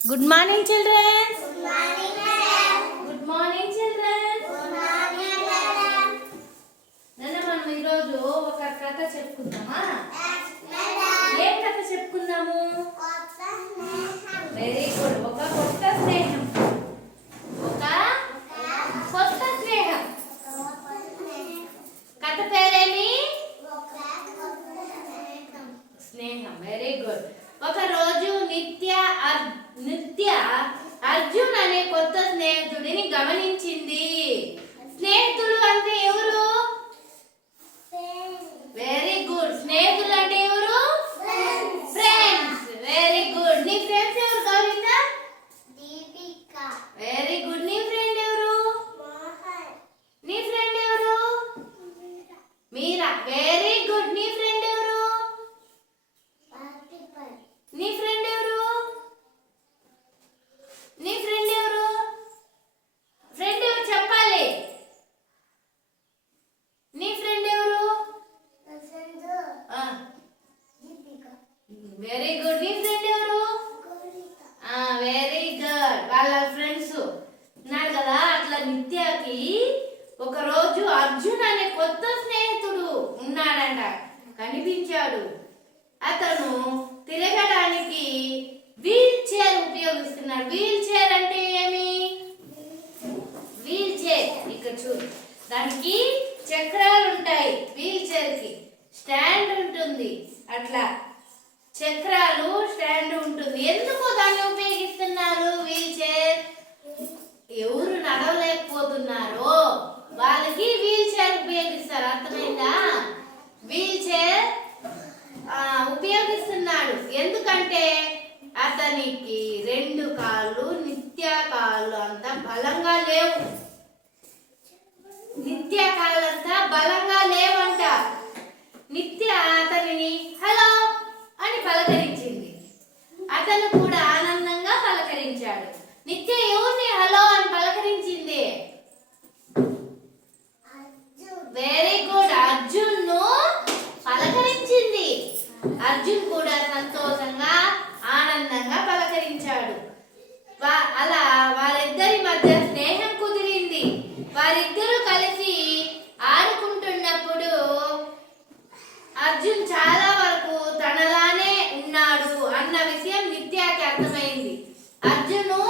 Good morning, children. Good morning, madam. Good morning, children. Good morning, madam. నన్న మనం ఈరోజు ఒక కథ చెప్పుకుందామా? Yes, madam. ఏం కథ చెప్పుకుందాము? కొత్త స్నేహం. Very good. ఒక కొత్త స్నేహం. ఒక కొత్త స్నేహం. కథ పేరేమి? స్నేహం. Very good. ఒక రోజు నిత్య అర్జున్ అనే కొత్త స్నేహితుడిని గమనించింది. స్నేహితులు అంటే ఎవరు? Very good. స్నేహితులు అంటే ఎవరు? ఫ్రెండ్స్. Very good. నీ ఫ్రెండ్స్ ఎవరు గౌరీత? దీపిక. Very good. నీ ఫ్రెండ్ ఎవరు? మోహన్. నీ ఫ్రెండ్ ఎవరు? మీరా. Very good. నీ ఫ్రెండ్ ఎవరు? పార్టిపల్. నీ ఫ్రెండ్ ఎవరు? నీ ఫ్రెండ్ ఎవరు? ఫ్రెండ్ ఎవరు చెప్పాలి. నీ ఫ్రెండ్ ఎవరు? సంజు. ఆ దీపిక. Very good. నీ ఫ్రెండ్ ఎవరు? గౌరిక. Very good. వాళ్ళ ఫ్రెండ్స్ ఉన్నారు కదా. అట్లా నిత్యకి ఒక రోజు అర్జున్ అనే కొత్త స్నేహితుడు ఉన్నాడంట. కనిపించాడు. అతను తిరగడానికి వీల్ చైర్ ఉపయోగిస్తున్నాడు. వీల్ చైర్ అంటే ఏమి? వీల్ చైర్ ఇక్కడ చూడు. దానికి చక్రాలు ఉంటాయి. వీల్ చైర్ కి స్టాండ్ ఉంటుంది. అట్లా చక్రాలు స్టాండ్ ఉంటుంది. ఎందుకు దాన్ని ఉపయోగిస్తున్నారు? వీల్ చైర్ ఎవరు నడవలేకపోతున్నారో వాళ్ళకి వీల్ చైర్ ఉపయోగిస్తారు. అర్థమైందా? వీల్ చైర్ ఉపయోగిస్తున్నాడు. ఎందుకంటే అతనికి రెండు కాళ్ళు నిత్య కాళ్ళు అంత బలంగా లేవు. నిత్య కాళ్ళంతా బలంగా లేవంట. నిత్య అతనిని హలో అని పలకరించింది. అతను కూడా ఆనందంగా పలకరించాడు. నిత్య ఎవరిని హలో అని పలకరించింది? Very good. అర్జున్ ను పలకరించింది. అర్జున్ కూడా సంతోషంగా ఆనందంగా పలకరించాడు. అలా వారిద్దరి మధ్య స్నేహం కుదిరింది. వారిద్దరూ కలిసి ఆడుకుంటున్నప్పుడు అర్జున్ చాలా వరకు తనలానే ఉన్నాడు అన్న విషయం నిత్యకి అర్థమైంది. అర్జును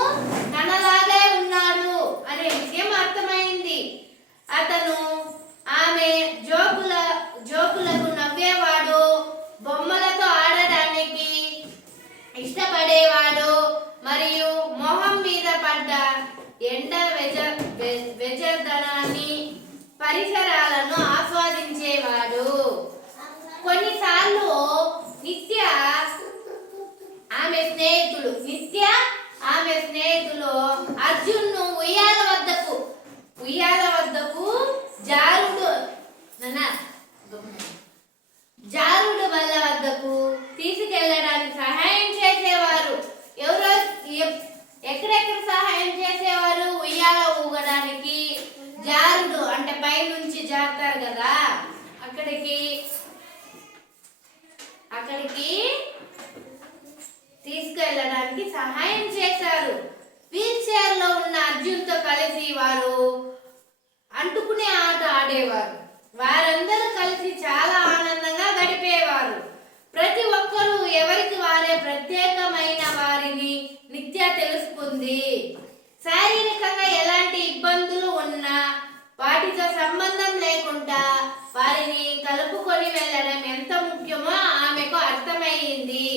తనలాగే ఉన్నాడు అనే విషయం అర్థమైంది. అతను ఆమె జోకులకు నవ్వేవాడు. బొమ్మలతో ఆడడానికి ఇష్టపడేవాడు. మరియు మొహం మీద పడ్డ ఎండ వెజర్దనాన్ని పరిసరాలను ఆస్వాదించేవాడు. కొన్నిసార్లు నిత్య ఆమె స్నేహితులు అర్జున్ను ఉయ్యాల వద్దకు జారుడు బల్ల వద్దకు తీసుకెళ్లడానికి సహాయం చేసేవారు. ఎవరో ఎక్కడెక్కడ సహాయం చేసేవారు? ఉయ్యాల ఊగడానికి, జారుడు అంటే పై నుంచి జారుతారు కదా, అక్కడికి తీసుకెళ్ళడానికి సహాయం చేశారు. వీల్ చైర్ లో ఉన్న అర్జున్ తో కలిసి వారు అంటుకునే ఆట ఆడేవారు. వారందరూ కలిసి చాలా ఆనందంగా గడిపేవారు. ప్రతి ఒక్కరూ ఎవరికి వారే ప్రత్యేకమైన వారిని నిత్య తెలుసుకుంది. శారీరకంగా ఎలాంటి ఇబ్బందులు ఉన్నా వాటితో సంబంధం లేకుండా వారిని కలుపుకొని వెళ్ళడం ఎంత ముఖ్యమో ఆమెకు అర్థమైంది.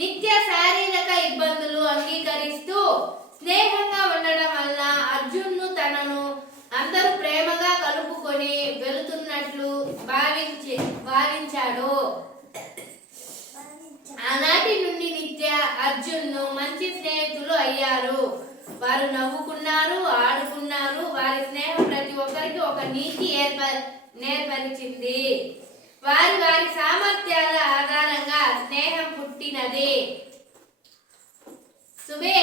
నిత్య శారీరక ఇబ్బందులు అంగీకరిస్తూ స్నేహంగా ఉండడం వల్ల అర్జున్ను తనను అందరూ ప్రేమగా కలుపుకొని వెళుతున్నట్లు భావించాడు. ఆనాటి నుండి నిత్య అర్జున్ను మంచి స్నేహితులు అయ్యారు. వారు నవ్వుకున్నారు, ఆడుకున్నారు. వారి స్నేహం ప్రతి ఒక్కరికి ఒక నీతి నేర్పరిచింది. వారి సామర్థ్యాల ఆధారంగా స్నేహం పుట్టినది. సుబే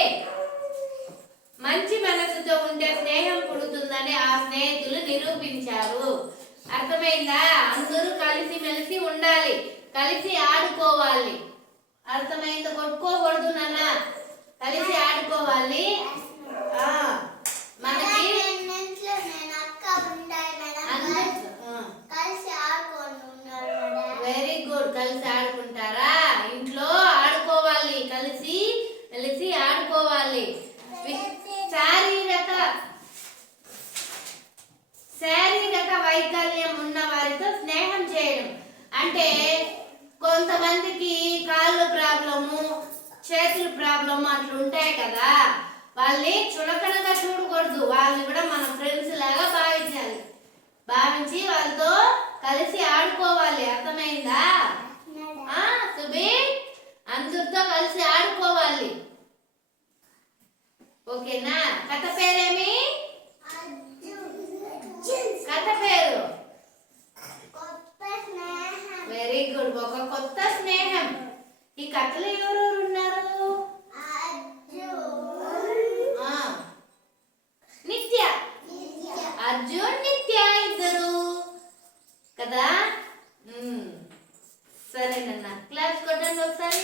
మంచి మనసుతో ఉంటే స్నేహం పుడుతుందని ఆ స్నేహితులు నిరూపించారు. అర్థమైందా? అందరూ కలిసి మెలిసి ఉండాలి, కలిసి ఆడుకోవాలి. అర్థమైందా? కొట్టుకోకూడదు నాన్న, కలిసి ప్రాబ్లం అట్లా ఉంటాయి కదా, వాళ్ళని చులకనగా చూడకూడదు. వాళ్ళని కూడా మన ఫ్రెండ్స్ లాగా భావించాలి. భావించి వాళ్ళతో కలిసి ఆడుకోవాలి. అర్థమైందా? సుబి, అందరితో కలిసి ఆడుకోవాలి. ఓకేనా? కథ పేరేమి? కథ పేరు వెరీ గుడ్. ఒక కొత్త స్నేహం. ఈ కథలో ఎవరెవరు ఉన్నారు? నిత్య, అర్జున్, నిత్య ఇద్దరు కదా. సరేనన్నా, క్లాస్ కొట్టండి ఒకసారి.